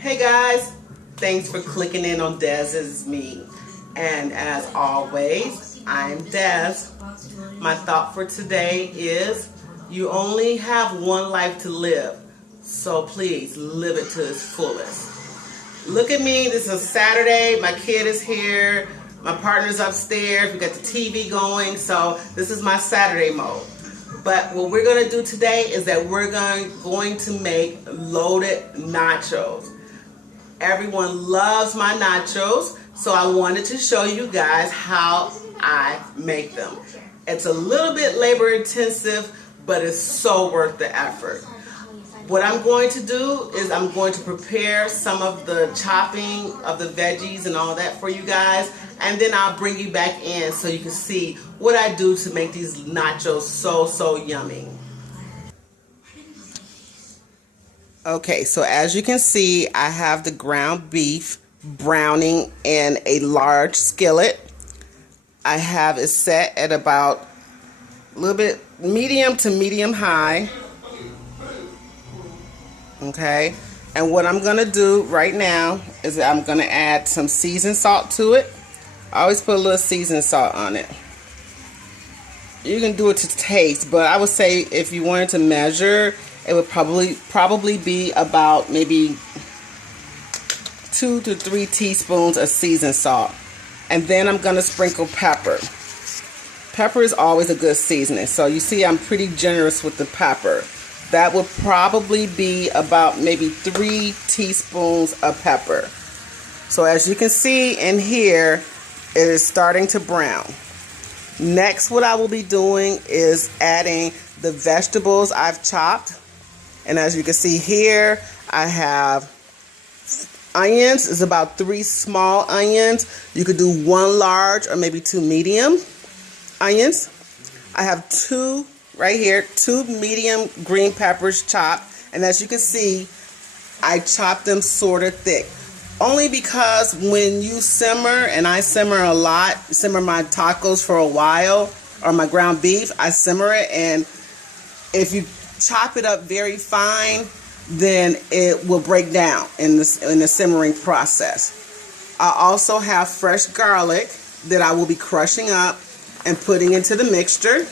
Hey guys, thanks for clicking in on Dez's Me. And as always, I'm Dez. My thought for today is you only have one life to live, so please live it to its fullest. Look at me, this is Saturday, my kid is here, my partner's upstairs, we got the TV going, so this is my Saturday mode. But what we're going to do today is that we're going to make loaded nachos. Everyone loves my nachos, so I wanted to show you guys how I make them. It's a little bit labor intensive, but it's so worth the effort. What I'm going to do is I'm going to prepare some of the chopping of the veggies and all that for you guys, and then I'll bring you back in so you can see what I do to make these nachos so yummy. Okay, so as you can see, I have the ground beef browning in a large skillet. I have it set at about a little bit medium to medium high. Okay, and what I'm gonna do right now is that I'm gonna add some seasoned salt to it. I always put a little seasoned salt on it. You can do it to taste, but I would say if you wanted to measure, it would probably be about maybe 2 to 3 teaspoons of seasoned salt. And then I'm gonna sprinkle pepper. Pepper is always a good seasoning, so you see I'm pretty generous with the pepper. That would probably be about maybe 3 teaspoons of pepper. So as you can see in here, it is starting to brown. Next, what I will be doing is adding the vegetables I've chopped. And as you can see here, I have onions. It's about 3 small onions. You could do 1 large or maybe 2 medium onions. I have 2 right here, 2 medium green peppers chopped, and as you can see, I chopped them sort of thick. Only because when you simmer, and I simmer a lot, simmer my tacos for a while, or my ground beef, I simmer it, and if you chop it up very fine, then it will break down in the simmering process. I also have fresh garlic that I will be crushing up and putting into the mixture.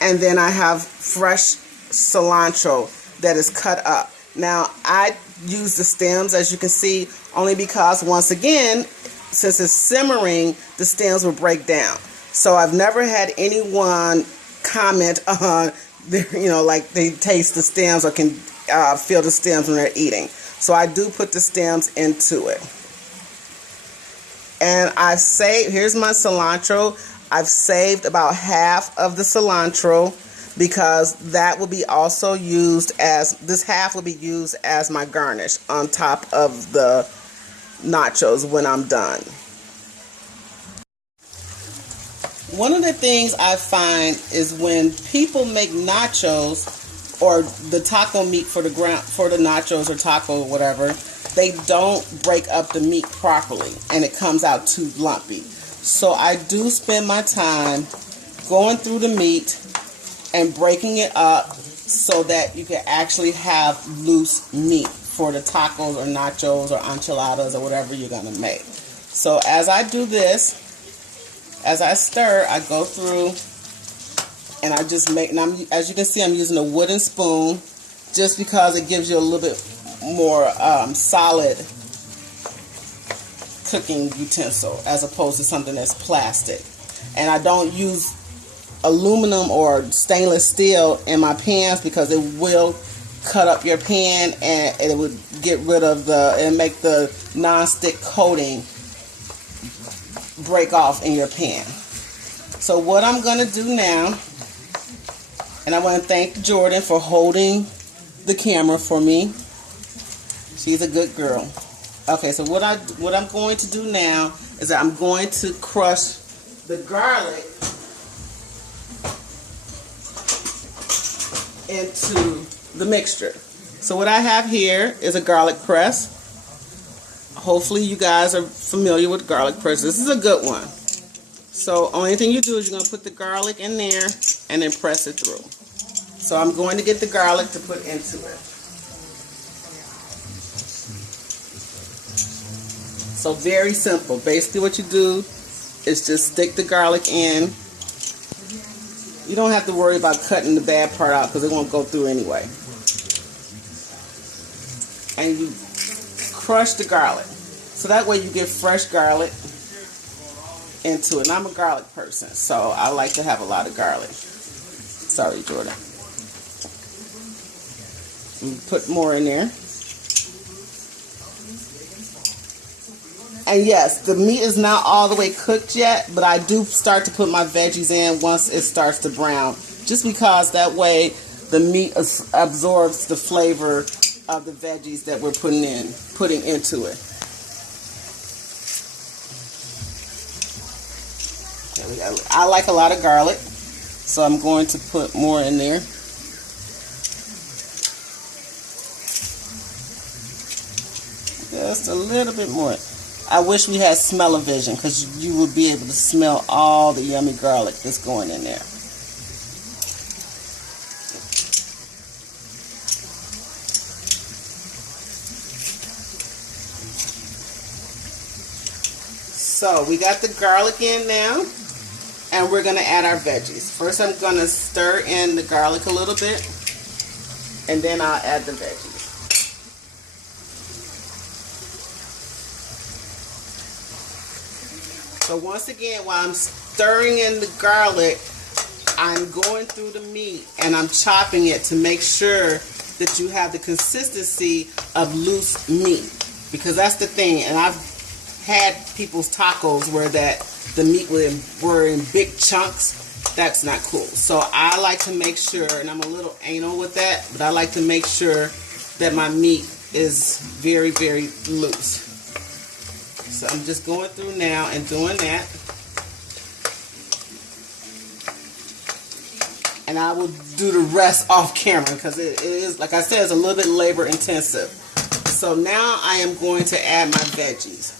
And then I have fresh cilantro that is cut up. Now, I use the stems, as you can see, only because, once again, since it's simmering, the stems will break down. So I've never had anyone comment on, like they taste the stems or can feel the stems when they're eating. So I do put the stems into it. And here's my cilantro. I've saved about half of the cilantro because that will be also used this half will be used as my garnish on top of the nachos when I'm done. One of the things I find is when people make nachos or the taco meat for the nachos or taco or whatever, they don't break up the meat properly and it comes out too lumpy. So I do spend my time going through the meat and breaking it up so that you can actually have loose meat for the tacos or nachos or enchiladas or whatever you're going to make. So as I do this, as I stir, I go through and I just make, and as you can see, I'm using a wooden spoon just because it gives you a little bit more solid cooking utensil as opposed to something that's plastic. And I don't use aluminum or stainless steel in my pans because it will cut up your pan and it would get rid of and make the non-stick coating break off in your pan. So what I'm going to do now, and I want to thank Jordan for holding the camera for me. She's a good girl. Okay, so what I'm going to do now is that I'm going to crush the garlic into the mixture. So what I have here is a garlic press. Hopefully you guys are familiar with garlic press. This is a good one. So only thing you do is you're going to put the garlic in there and then press it through. So I'm going to get the garlic to put into it. So very simple. Basically what you do is just stick the garlic in. You don't have to worry about cutting the bad part out because it won't go through anyway. And you crush the garlic. So that way you get fresh garlic into it. And I'm a garlic person, so I like to have a lot of garlic. Sorry, Jordan. Put more in there. And yes, the meat is not all the way cooked yet, but I do start to put my veggies in once it starts to brown. Just because that way the meat absorbs the flavor of the veggies that we're putting into it. I like a lot of garlic, so I'm going to put more in there. Just a little bit more. I wish we had smell-o-vision because you would be able to smell all the yummy garlic that's going in there. So we got the garlic in now, and we're going to add our veggies. First I'm going to stir in the garlic a little bit, and then I'll add the veggies. So once again, while I'm stirring in the garlic, I'm going through the meat and I'm chopping it to make sure that you have the consistency of loose meat. Because that's the thing, and I've had people's tacos where the meat were in big chunks. That's not cool. So I like to make sure, and I'm a little anal with that, but I like to make sure that my meat is very, very loose. So I'm just going through now and doing that. And I will do the rest off camera because it is, like I said, it's a little bit labor intensive. So now I am going to add my veggies.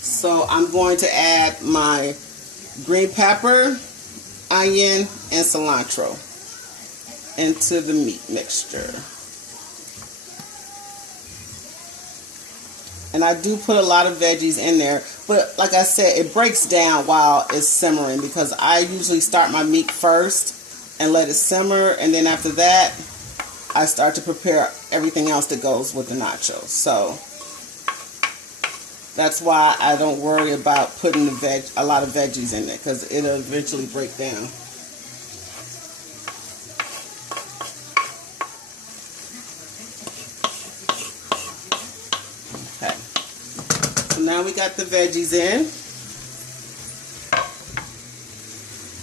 So I'm going to add my green pepper, onion, and cilantro into the meat mixture. And I do put a lot of veggies in there, but like I said, it breaks down while it's simmering because I usually start my meat first and let it simmer, and then after that I start to prepare everything else that goes with the nachos. So that's why I don't worry about putting a lot of veggies in it because it'll eventually break down. Now we got the veggies in,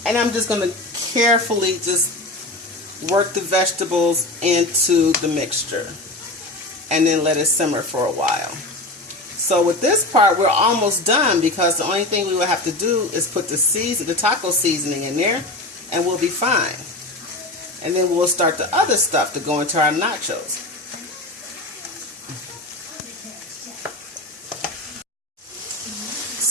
and I'm just going to carefully just work the vegetables into the mixture and then let it simmer for a while. So with this part we're almost done because the only thing we will have to do is put the taco seasoning in there and we'll be fine. And then we'll start the other stuff to go into our nachos.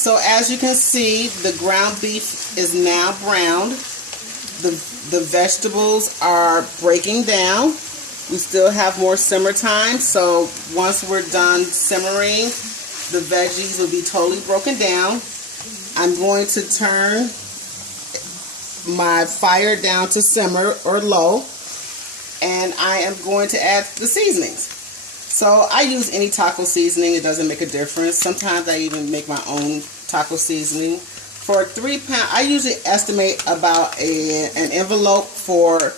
So as you can see, the ground beef is now browned. The vegetables are breaking down. We still have more simmer time, so once we're done simmering, the veggies will be totally broken down. I'm going to turn my fire down to simmer or low, and I am going to add the seasonings. So I use any taco seasoning, it doesn't make a difference. Sometimes I even make my own taco seasoning. For 3 pounds, I usually estimate about an envelope for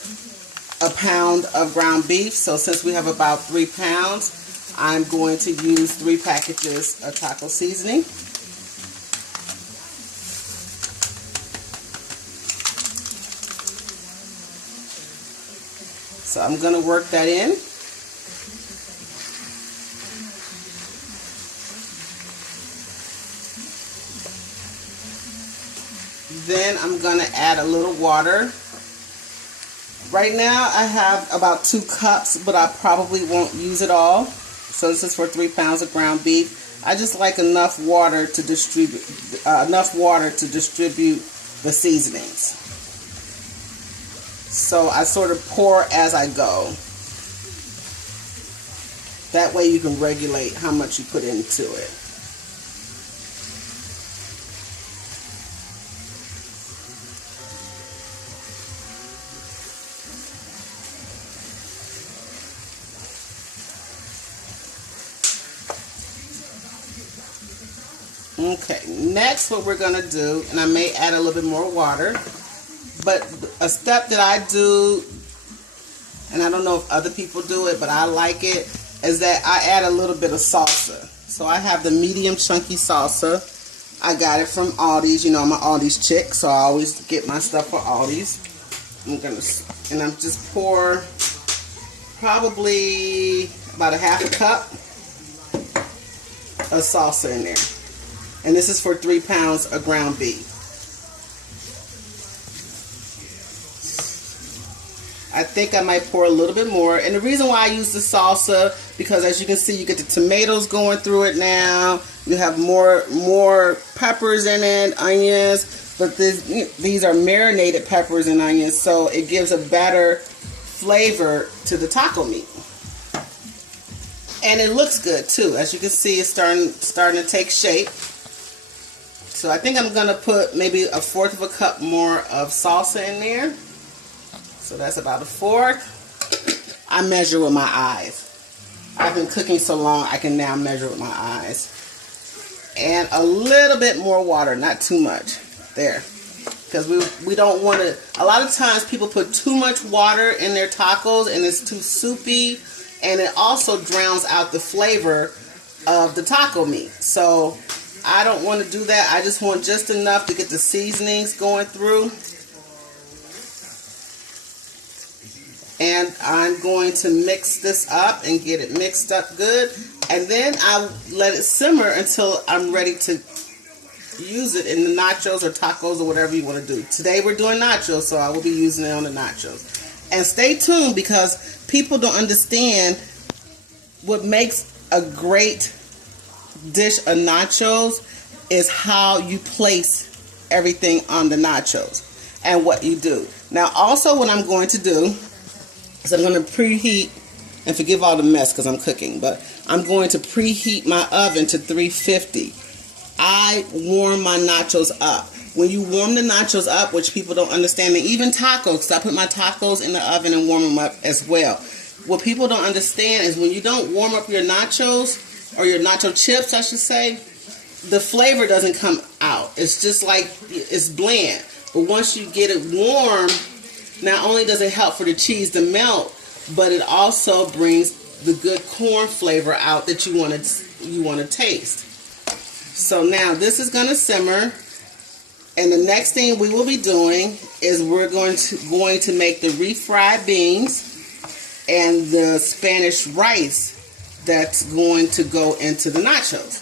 a pound of ground beef. So since we have about 3 pounds, I'm going to use 3 packages of taco seasoning. So I'm going to work that in. Then I'm going to add a little water. Right now I have about 2 cups, but I probably won't use it all. So this is for 3 pounds of ground beef. I just like enough water to distribute the seasonings. So I sort of pour as I go. That way you can regulate how much you put into it. Okay, next what we're going to do, and I may add a little bit more water, but a step that I do, and I don't know if other people do it, but I like it, is that I add a little bit of salsa. So I have the medium chunky salsa. I got it from Aldi's. You know, I'm an Aldi's chick, so I always get my stuff for Aldi's. I'm just pour probably about a half a cup of salsa in there. And this is for 3 pounds of ground beef. I think I might pour a little bit more. And the reason why I use the salsa, because as you can see, you get the tomatoes going through it now. You have more peppers in it, onions. But these are marinated peppers and onions, so it gives a better flavor to the taco meat. And it looks good too. As you can see, it's starting to take shape. So I think I'm going to put maybe 1/4 of a cup more of salsa in there. So that's about 1/4. I measure with my eyes. I've been cooking so long, I can now measure with my eyes. And a little bit more water, not too much. There. Because we don't want to... A lot of times people put too much water in their tacos and it's too soupy. And it also drowns out the flavor of the taco meat. So I don't want to do that. I just want just enough to get the seasonings going through. And I'm going to mix this up and get it mixed up good. And then I'll let it simmer until I'm ready to use it in the nachos or tacos or whatever you want to do. Today we're doing nachos, so I will be using it on the nachos. And stay tuned, because people don't understand what makes a great dish of nachos is how you place everything on the nachos and what you do. Now also what I'm going to do is I'm going to preheat, and forgive all the mess because I'm cooking, but I'm going to preheat my oven to 350. I warm my nachos up. When you warm the nachos up, which people don't understand, and even tacos, because I put my tacos in the oven and warm them up as well. What people don't understand is when you don't warm up your nachos, or your nacho chips, I should say, the flavor doesn't come out. It's just like, it's bland. But once you get it warm, not only does it help for the cheese to melt, but it also brings the good corn flavor out that you want to taste. So now this is going to simmer, and the next thing we will be doing is we're going to make the refried beans and the Spanish rice that's going to go into the nachos.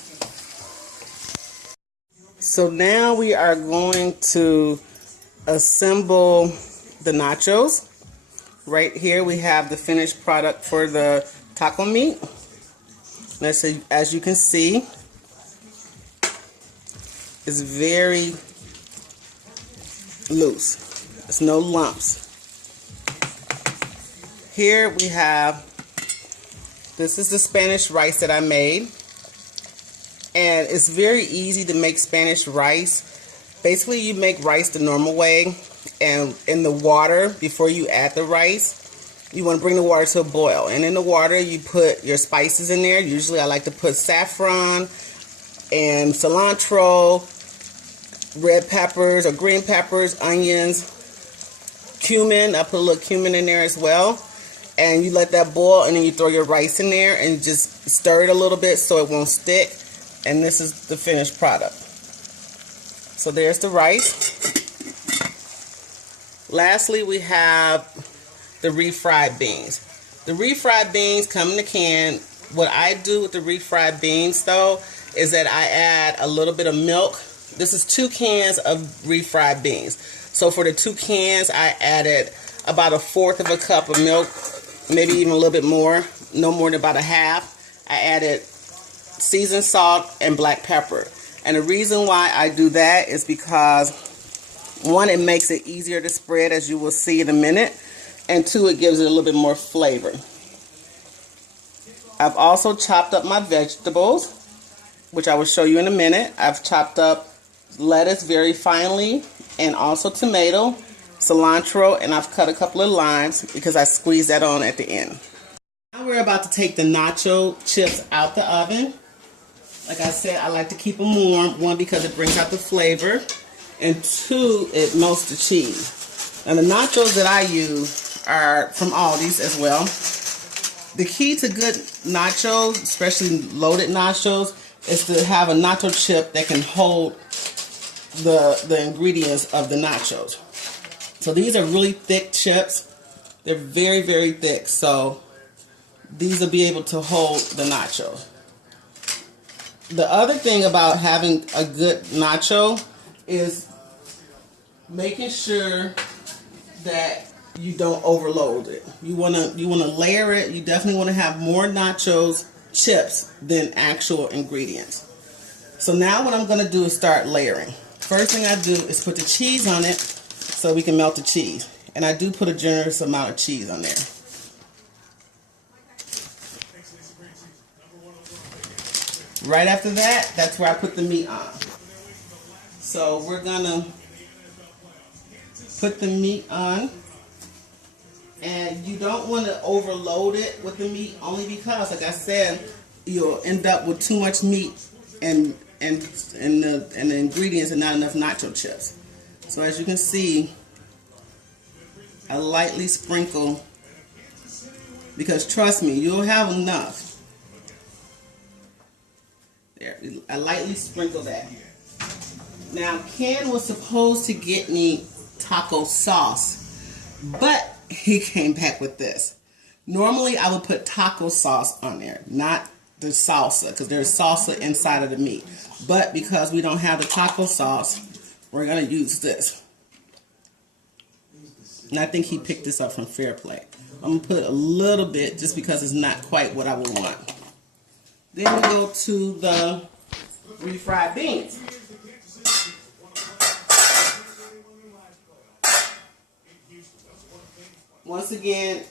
So now we are going to assemble the nachos. Right here we have the finished product for the taco meat. As you can see, it's very loose. There's no lumps. Here we have, this is the Spanish rice that I made. And it's very easy to make Spanish rice. Basically, you make rice the normal way. And in the water, before you add the rice, you want to bring the water to a boil. And in the water, you put your spices in there. Usually, I like to put saffron and cilantro, red peppers or green peppers, onions, cumin. I put a little cumin in there as well. And you let that boil, and then you throw your rice in there and just stir it a little bit so it won't stick. And this is the finished product. So there's the rice. Lastly, we have the refried beans. The refried beans come in a can. What I do with the refried beans, though, is that I add a little bit of milk. This is 2 cans of refried beans. So for the 2 cans, I added about 1/4 of a cup of milk, maybe even a little bit more, no more than about 1/2. I added seasoned salt and black pepper. And the reason why I do that is because, One, it makes it easier to spread, as you will see in a minute. And two, it gives it a little bit more flavor. I've also chopped up my vegetables, which I will show you in a minute. I've chopped up lettuce very finely, and also tomato, cilantro, and I've cut a couple of limes because I squeezed that on at the end. Now we're about to take the nacho chips out the oven. Like I said, I like to keep them warm. One, because it brings out the flavor, and two, it melts the cheese. And the nachos that I use are from Aldi's as well. The key to good nachos, especially loaded nachos, is to have a nacho chip that can hold the ingredients of the nachos. So these are really thick chips. They're very, very thick. So these will be able to hold the nachos. The other thing about having a good nacho is making sure that you don't overload it. You wanna layer it. You definitely want to have more nachos chips than actual ingredients. So now what I'm going to do is start layering. First thing I do is put the cheese on it so we can melt the cheese. And I do put a generous amount of cheese on there. Right after that, that's where I put the meat on. So we're going to put the meat on. And you don't want to overload it with the meat, only because, like I said, you'll end up with too much meat and the ingredients and not enough nacho chips. So as you can see, I lightly sprinkle, because trust me, you'll have enough. There, I lightly sprinkle that. Now, Ken was supposed to get me taco sauce, but he came back with this. Normally, I would put taco sauce on there, not the salsa, because there's salsa inside of the meat. But because we don't have the taco sauce, we're going to use this. And I think he picked this up from Fair Play. I'm going to put a little bit just because it's not quite what I would want. Then we go to the refried beans. Once again,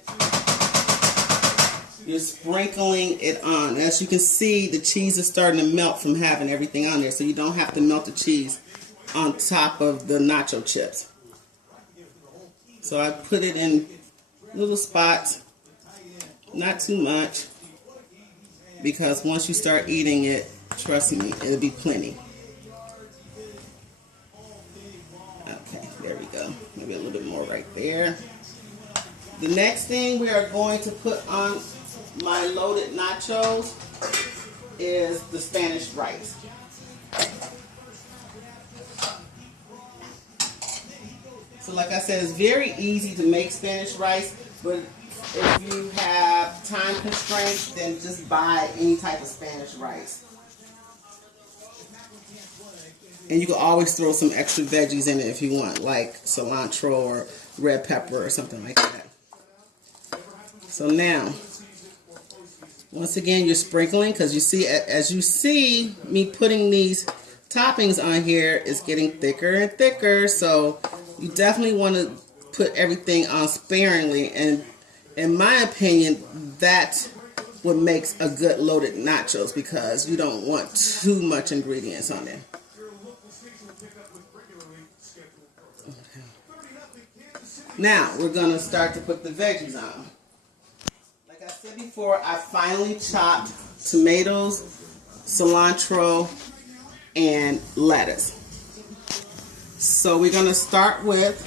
you're sprinkling it on. As you can see, the cheese is starting to melt from having everything on there, so you don't have to melt the cheese on top of the nacho chips. So I put it in little spots, not too much, because once you start eating it, trust me, it'll be plenty. Okay, there we go. Maybe a little bit more right there. The next thing we are going to put on my loaded nachos is the Spanish rice. So like I said, it's very easy to make Spanish rice, but if you have time constraints, then just buy any type of Spanish rice. And you can always throw some extra veggies in it if you want, like cilantro or red pepper or something like that. So now, once again, you're sprinkling, because you see, as you see me putting these toppings on here, it's getting thicker and thicker. So you definitely want to put everything on sparingly. And in my opinion, that's what makes a good loaded nachos, because you don't want too much ingredients on there. Okay. Now we're going to start to put the veggies on. Like I said before, I finely chopped tomatoes, cilantro, and lettuce. So we're going to start with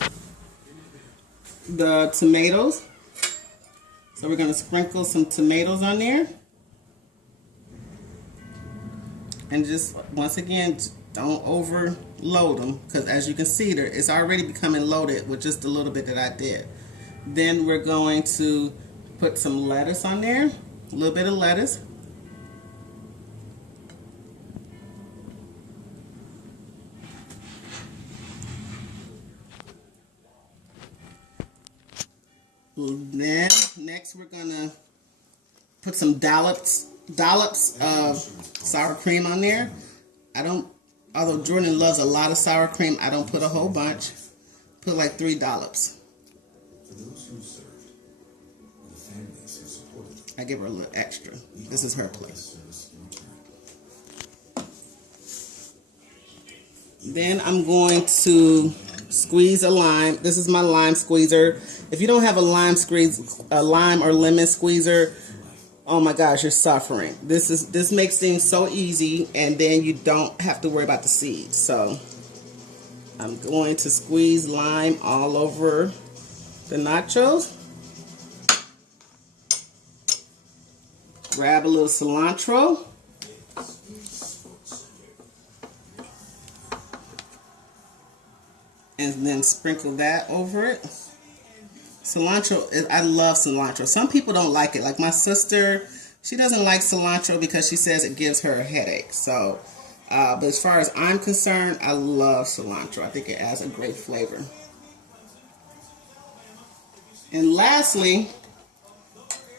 the tomatoes. So we're going to sprinkle some tomatoes on there. And just, once again, don't overload them, because as you can see, it's already becoming loaded with just a little bit that I did. Then we're going to put some lettuce on there, a little bit of lettuce. Then next we're gonna put some dollops of sour cream on there. Although Jordan loves a lot of sour cream, I don't put a whole bunch. Put like 3 dollops. For those who served, and the families who supported them, I give her a little extra. This is her plate. Then I'm going to squeeze a lime. This is my lime squeezer. If you don't have a lime or lemon squeezer, oh my gosh, you're suffering. This makes things so easy, and then you don't have to worry about the seeds. So I'm going to squeeze lime all over the nachos. Grab a little cilantro. And then sprinkle that over it. Cilantro, I love cilantro. Some people don't like it. Like my sister, she doesn't like cilantro because she says it gives her a headache. So, but as far as I'm concerned, I love cilantro. I think it adds a great flavor. And lastly,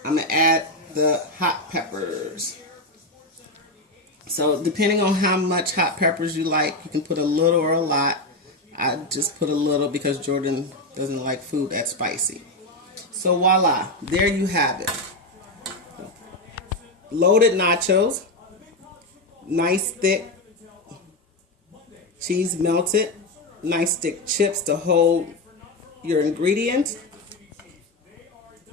I'm going to add the hot peppers. So depending on how much hot peppers you like, you can put a little or a lot. I just put a little because Jordan doesn't like food that's spicy. So voila, there you have it. Loaded nachos, nice thick cheese melted, nice thick chips to hold your ingredients.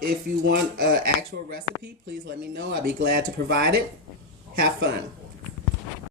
If you want an actual recipe, please let me know. I'll be glad to provide it. Have fun.